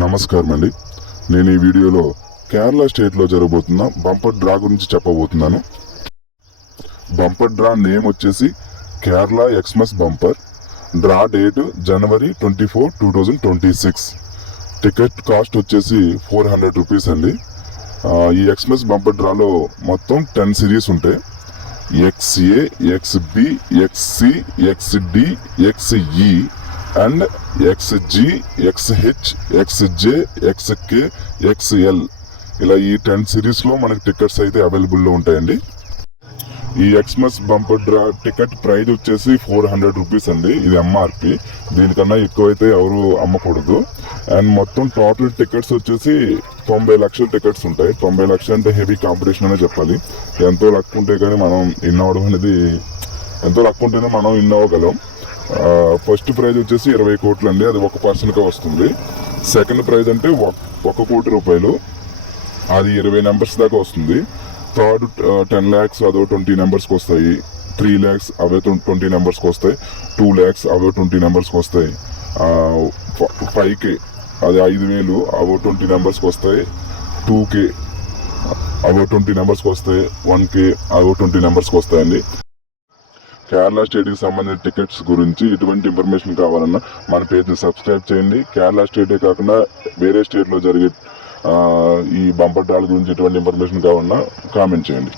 నమస్కారం అండి. నేను ఈ వీడియోలో కేరళ స్టేట్లో జరగబోతున్న బంపర్ డ్రా గురించి చెప్పబోతున్నాను. బంపర్ డ్రా నేమ్ వచ్చేసి Kerala Xmas bumper. Draw date January 24, 2026. Ticket cost వచ్చేసి 400 రూపీస్ అండి. ఈ ఎక్స్మస్ బంపర్ డ్రాలో మొత్తం 10 సిరీస్ ఉంటాయి. XA, XB, XC, XD, XE and XG, XH, XJ, XK, XL ఇలా ఈ 10 సిరీస్లో మనకి టికెట్స్ అయితే అవైలబుల్లో ఉంటాయండి. ఈ Xmas bumper draw ticket price వచ్చేసి 400 రూపీస్ అండి. ఇది MRP. దీనికన్నా ఎక్కువైతే ఎవరు అమ్మకూడదు. అండ్ మొత్తం టోటల్ టికెట్స్ వచ్చేసి 90 లక్షల టికెట్స్ ఉంటాయి. 90 లక్షలు అంటే హెవీ కాంపిటీషన్ అనే చెప్పాలి. ఎంతో లక్ ఉంటే కానీ మనం ఇన్ అవ్వడం అనేది ఎంతో లక్ ఉంటేనే మనం ఇన్ అవ్వగలం. ఫస్ట్ ప్రైజ్ వచ్చేసి 20 కోట్లు అండి. అది ఒక పర్సన్కే వస్తుంది. సెకండ్ ప్రైజ్ అంటే 1 కోటి రూపాయలు. అది 20 నెంబర్స్ దాకా వస్తుంది. థర్డ్ 10 lakhs, అదో 20 నెంబర్స్కి వస్తాయి. 3 lakhs అవే 20 నెంబర్స్కి వస్తాయి. 2 lakhs అవే 20 నెంబర్స్కి వస్తాయి. 5K అది 5,000 అవో 20 నెంబర్స్కి వస్తాయి. 2K అవో 20 నెంబర్స్కి వస్తాయి. 1K అవో 20 నెంబర్స్కి వస్తాయండి. కేరళ స్టేట్కి సంబంధించిన టికెట్స్ గురించి ఎటువంటి ఇన్ఫర్మేషన్ కావాలన్నా మన పేజ్ని సబ్స్క్రైబ్ చేయండి. కేరళ స్టేటే కాకుండా వేరే స్టేట్లో జరిగే ఈ బంపర్ డ్రాల గురించి ఎటువంటి ఇన్ఫర్మేషన్ కావాలన్నా కామెంట్ చేయండి.